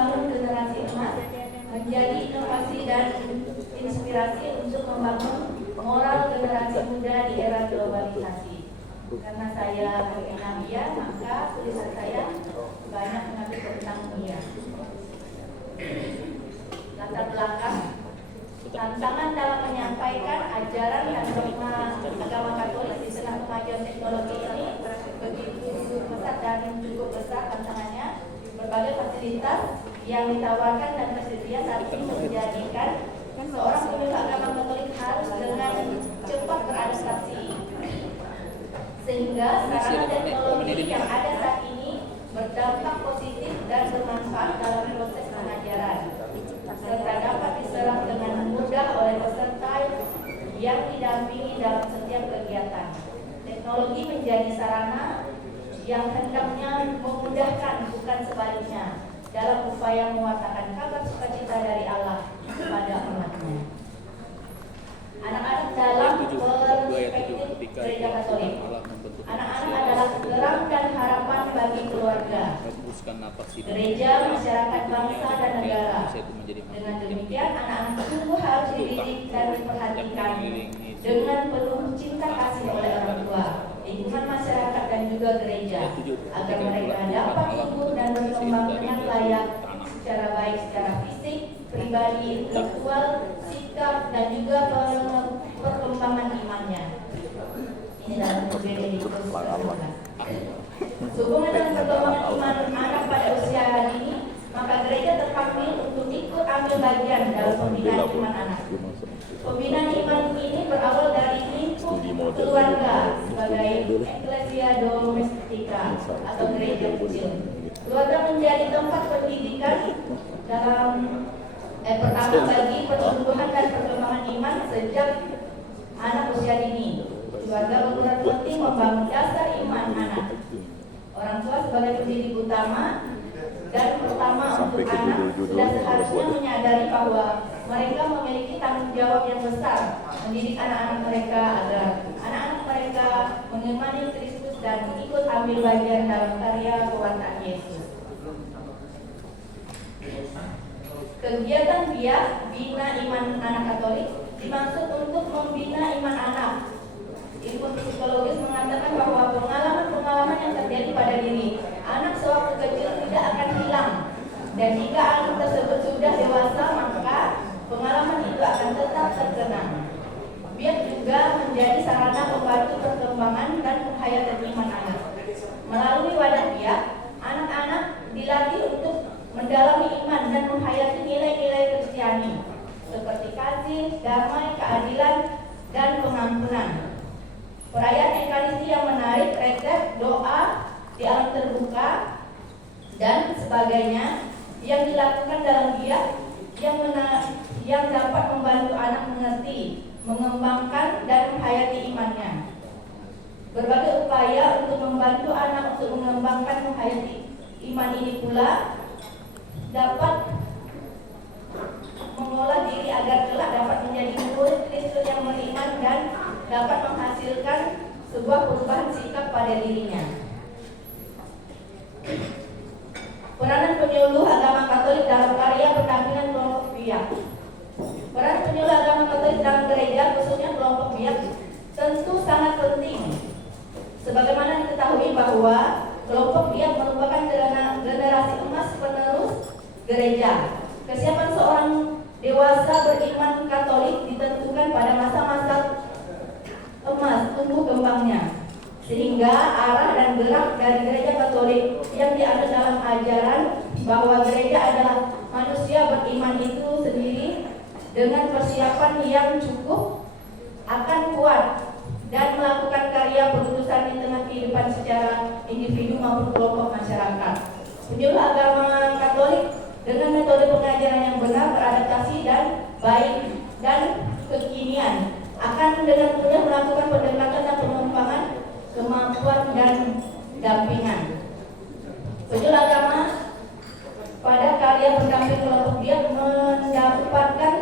membangun generasi emas menjadi inovasi dan inspirasi untuk membangun moral generasi muda di era globalisasi. Karena saya Nadia, maka tulisan saya banyak mengambil tentang dunia. Latar belakang, tantangan dalam menyampaikan ajaran dan dogma agama Katolik di tengah kemajuan teknologi ini begitu besar dan cukup besar tantangannya. Berbagai fasilitas yang ditawarkan dan tersedia saat ini menjadikan seorang pemeluk agama Katolik harus dengan cepat beradaptasi, sehingga sarana teknologi yang ada saat ini berdampak positif dan bermanfaat dalam proses pengajaran, serta dapat diserap dengan mudah oleh peserta yang didampingi dalam setiap kegiatan. Teknologi menjadi sarana yang hendaknya memudahkan, bukan sebaliknya, dalam upaya mewartakan kabar sukacita dari Allah kepada umatnya. Anak-anak dalam perspektif Gereja Katolik. Anak-anak adalah geram dan harapan bagi keluarga, gereja, masyarakat, bangsa, dan negara. Dengan demikian, anak-anak sungguh harus dididik dan diperhatikan dengan penuh cinta kasih oleh orang tua, lingkungan masyarakat, dan juga gereja, agar mereka dapat tumbuh dan berkembang dengan layak secara baik, secara fisik, pribadi, intelektual, sikap, dan juga perkembangan imannya. Ini dalam Benediktus ke-12. Sehubungan dengan perkembangan iman anak pada usia dini, maka gereja terpanggil untuk ikut ambil bagian dalam pembinaan iman anak. Pembinaan iman ini berawal dari lingkup keluarga sebagai Ecclesia Domestica atau gereja kecil. Keluarga menjadi tempat pendidikan dalam pertama bagi pertumbuhan dan perkembangan iman sejak anak usia dini. Keluarga berperan penting membangun dasar iman anak. Orang tua sebagai pendidik utama dan pertama untuk anak sudah seharusnya menyadari bahwa mereka memiliki tanggung jawab yang besar mendidik anak-anak mereka agar anak-anak mereka mengimani Kristus dan ikut ambil bagian dalam karya pewartaan Yesus. Kegiatan biak bina iman anak Katolik dimaksud untuk membina iman anak. Ilmu psikologis mengatakan bahwa pengalaman-pengalaman yang terjadi pada diri anak sewaktu kecil tidak akan hilang, dan jika anak tersebut sudah dewasa maka pengalaman itu akan tetap terkenang. Biak juga menjadi sarana membantu perkembangan dan penghayatan iman anak. Melalui wadah biak, anak-anak dilatih untuk mendalami iman dan menghayati nilai-nilai Kristiani seperti kasih, damai, keadilan, dan pengampunan. Perayaan Ekaristi yang menarik, retret, doa di alam terbuka, dan sebagainya yang dilakukan dalam biak yang dapat membantu anak mengerti, mengembangkan, dan menghayati imannya. Berbagai upaya untuk membantu anak untuk mengembangkan menghayati iman ini pula dapat mengolah diri agar kelak dapat menjadi murid Kristus yang beriman dan dapat menghasilkan sebuah perubahan sikap pada dirinya. Peranan penyuluh agama Katolik dalam karya pendampingan kelompok biak. Peran penyuluh agama Katolik dalam gereja, khususnya kelompok biak, tentu sangat penting. Sebagaimana diketahui bahwa kelompok biak merupakan generasi emas penerus gereja. Kesiapan seorang dewasa beriman Katolik ditentukan pada masa-masa emas tumbuh kembangnya, sehingga arah dan gerak dari gereja Katolik yang diambil dalam ajaran bahwa gereja adalah manusia beriman itu sendiri dengan persiapan yang cukup akan kuat dan melakukan karya perutusan di tengah kehidupan secara individu maupun kelompok masyarakat. Penyuluh agama Katolik dengan metode pengajaran yang benar, beradaptasi dan baik dan kekinian akan dengan mudah melakukan pendekatan dan pengembangan kemampuan dan dampingan. Penyuluh agama pada karya pendamping kelompok dia mendapatkan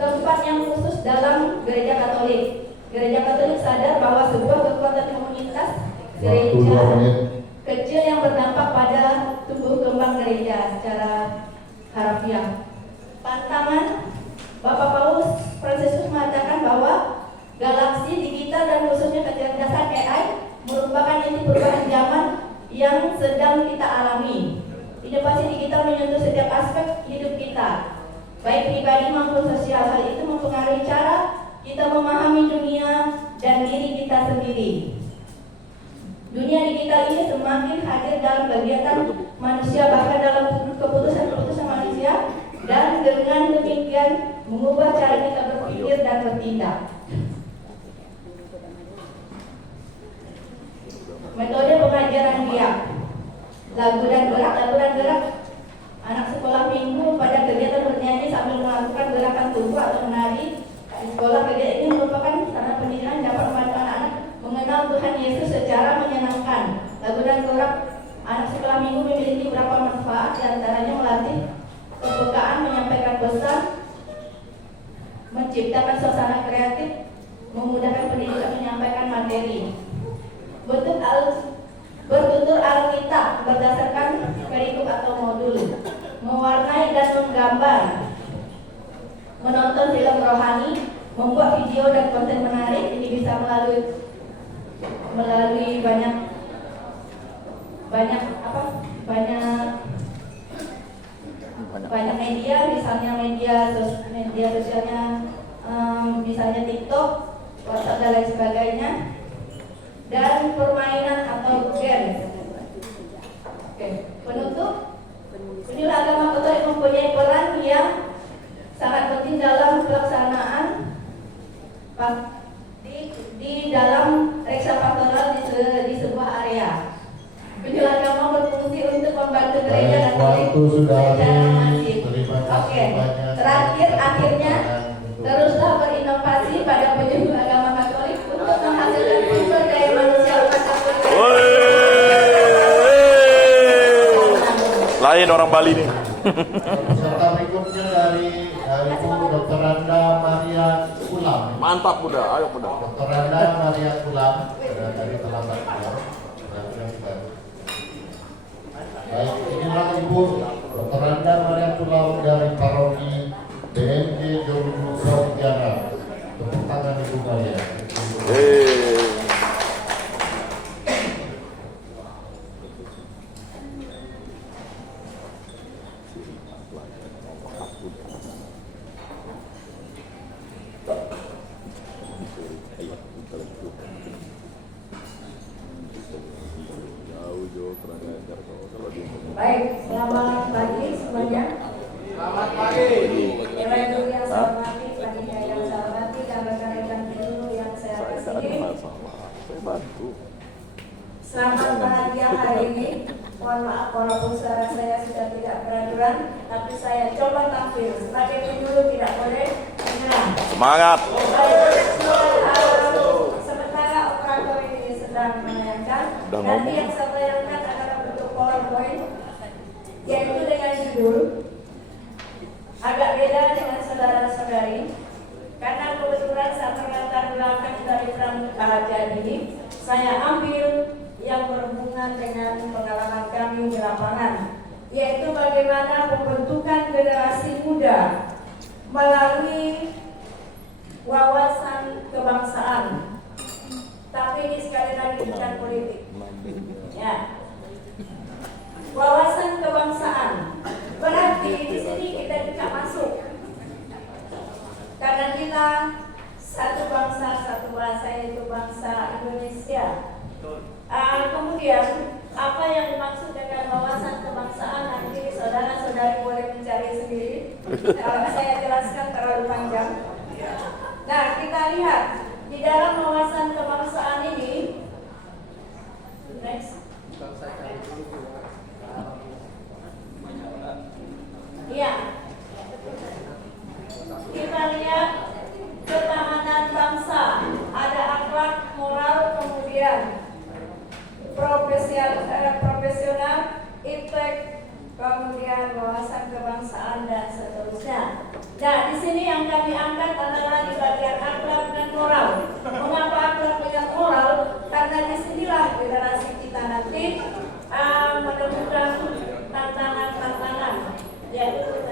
tempat yang khusus dalam gereja Katolik. Gereja Katolik sadar bahwa sebuah kekuatan komunitas gereja kecil yang berdampak pada tumbuh kembang gereja secara harafiah. Pantangan Bapak Paulus Fransiskus mengatakan bahwa galaksi digital dan khususnya kecerdasan AI merupakan inti perubahan zaman yang sedang kita alami. Inovasi digital menyentuh setiap aspek hidup kita, baik pribadi maupun sosial. Hal itu mempengaruhi cara kita memahami dunia dan diri kita sendiri. Dunia digital ini semakin hadir dalam kegiatan manusia, bahkan dalam keputusan-keputusan manusia, dan dengan demikian mengubah cara kita berpikir dan bertindak. Metode pengajaran diam, lagu dan gerak. Anak sekolah minggu pada kegiatan bernyanyi sambil melakukan gerakan tubuh atau menari di sekolah. Kegiatan ini merupakan sarana pendidikan dapat membantu anak-anak mengenal Tuhan Yesus secara menyenangkan. Lagu dan gerak anak sekolah minggu memiliki beberapa manfaat, diantaranya melatih kepekaan, menyampaikan pesan, menciptakan suasana kreatif, memudahkan pendidikan menyampaikan materi. Bertutur Alkitab berdasarkan perikop atau modul, mewarnai dan menggambar, menonton film rohani, membuat video dan konten menarik. Ini bisa melalui banyak media, misalnya media sosialnya, misalnya TikTok, WhatsApp dan lain sebagainya, dan permainan atau games. Oke. Penutup, inilah agama Katolik mempunyai peran yang sangat penting dalam pelaksanaan di dalam reksa pastoral di sebuah area. Inilah agama berfungsi untuk membantu gereja dan secara masif. Oke. Terakhir, akhirnya teruslah berinovasi pada penyuluh agama Katolik untuk menghasilkan unsur daya manusia lain orang Bali nih. Peserta berikutnya dari Bu Dr. Randa Maria Kulam. Mantap Bunda, ayo Bunda. Dr. Randa Maria Kulam dari Terlambat Keluar. Baik, inilah Ibu Dr. Randa Maria Kulam dari Paroki BNJ Jombang Pontianak. Tepuk tangan Ibu Maria. Baik, selamat pagi semuanya. Selamat pagi. Yang saya hormati, panitia yang saya hormati, dan rekan-rekan guru yang saya kasihi. Selamat bahagia hari ini. Mohon maaf walaupun suara saya sudah tidak beraturan, tapi saya coba tampil. Sebagai penyuluh tidak boleh menyerah. Semangat. Sementara operator ini sedang menayangkan, nanti yang saya tayangkan adalah bentuk PowerPoint, yaitu dengan judul agak beda dengan saudara-saudari, karena kebetulan saat berlatar belakang dari Pramuka ini, saya ambil yang berhubungan dengan pengalaman kami di lapangan, yaitu bagaimana pembentukan generasi muda melalui wawasan kebangsaan. Tapi ini sekali lagi bukan politik. Ya. Wawasan kebangsaan berarti di sini kita tidak masuk, karena kita satu bangsa satu bahasa, yaitu bangsa Indonesia. Kemudian apa yang dimaksud dengan wawasan kebangsaan nanti saudara-saudari boleh mencari sendiri. Saya jelaskan terlalu panjang. Nah, kita lihat di dalam wawasan kebangsaan ini. Next. Iya. Kita lihat ketahanan bangsa, ada akhlak, moral, kemudian profesional, impact, kemudian wawasan kebangsaan dan seterusnya. Nah, di sini yang kami angkat adalah di bagian akhlak dan moral. Mengapa akhlak dan moral? Karena disinilah generasi kita nanti menemukan tantangan-tantangan, yaitu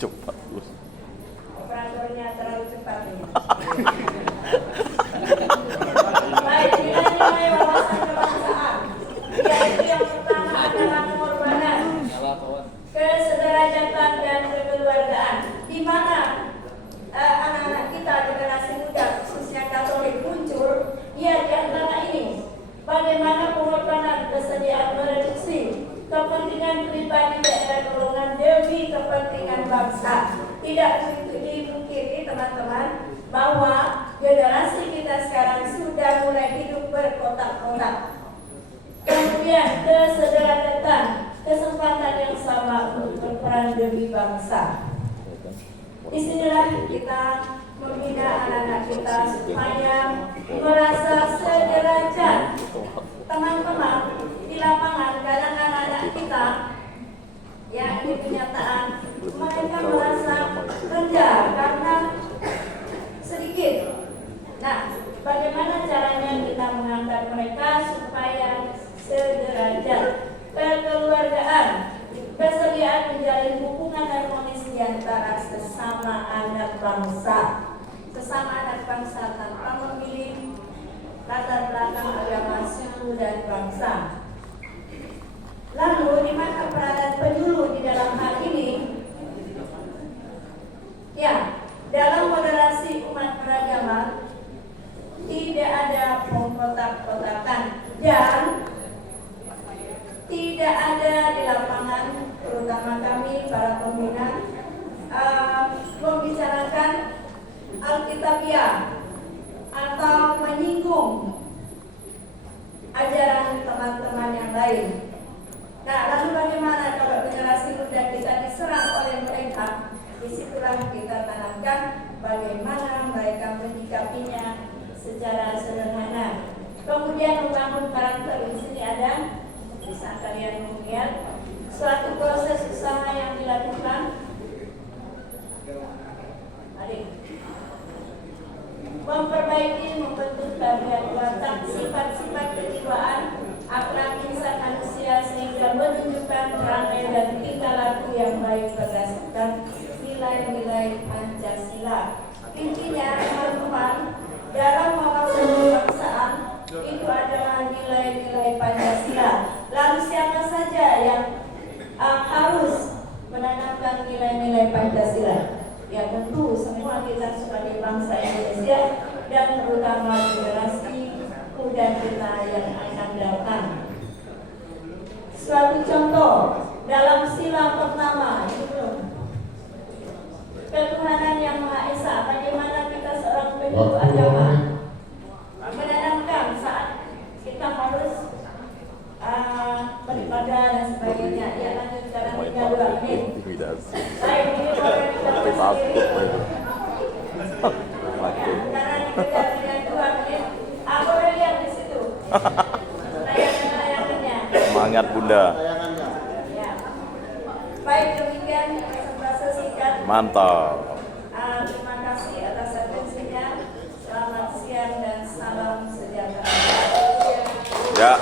Cepat terus. Operatornya terlalu cepat ini. Baik, nilai-nilai wawasan kebangsaan. Yaitu yang pertama adalah pengorbanan, Nyala kawan. kesederajatan dan kekeluargaan, di mana anak-anak kita generasi muda khususnya Katolik muncul ya di antara ini. Bagaimana pengorbanan kesediaan mereduksi kepentingan pribadi dan golongan demi kepentingan bangsa. Tidak dipungkiri teman-teman bahwa generasi kita sekarang sudah mulai hidup berkotak-kotak. Kemudian kesederajatan, kesempatan yang sama untuk berperan demi bangsa. Disinilah kita membina anak-anak kita supaya merasa sederajat. Teman-teman di lapangan kadang anak-anak kita yang ini kenyataan mereka merasa rendah karena sedikit. Nah, bagaimana caranya kita mengangkat mereka supaya sederajat? Kekeluargaan, kesediaan menjalin hubungan harmonis di antara sesama anak bangsa. Sesama anak bangsa tanpa memilih latar belakang agama, suku dan bangsa. Lalu di mana peranan penyuluh di dalam hal ini? Ya, dalam moderasi umat beragama tidak ada pengkotak-kotakan dan tidak ada di lapangan, terutama kami para pembina membicarakan Alkitabiah atau menyinggung ajaran teman-teman yang lain. Nah, lalu bagaimana kalau generasi muda kita diserang oleh mereka? Disitulah kita tanamkan bagaimana mereka menyikapinya secara sederhana. Kemudian membangun karakter. Di sini ada, bisa kalian melihat suatu proses usaha yang dilakukan. Adik, memperbaiki, membentuk tabiat watak, sifat-sifat kejiwaan, akhlak insan manusia sehingga menunjukkan perangai dan tingkah laku yang baik berdasarkan nilai-nilai Pancasila. Intinya teman-teman, dalam wawasan kebangsaan itu adalah nilai-nilai Pancasila. Lalu siapa saja yang harus menanamkan nilai-nilai Pancasila? Ya tentu semua kita sebagai bangsa Indonesia dan terutama generasi muda kita yang akan datang. Suatu contoh dalam sila pertama itu ketuhanan yang Maha Esa. Bagaimana kita seorang penyuluh agama menanamkan saat kita harus beribadah dan sebagainya. Ya lanjut sekarang tinggal 2 menit. Baik, ini boleh kita sendiri. Karena kita dengan 2 menit, aku boleh lihat di situ. Layangannya. Semangat Bunda. Ya. Baik, demikian presentasi singkat. Mantap. Terima kasih atas atensinya. Selamat siang dan salam sejahtera. Ya.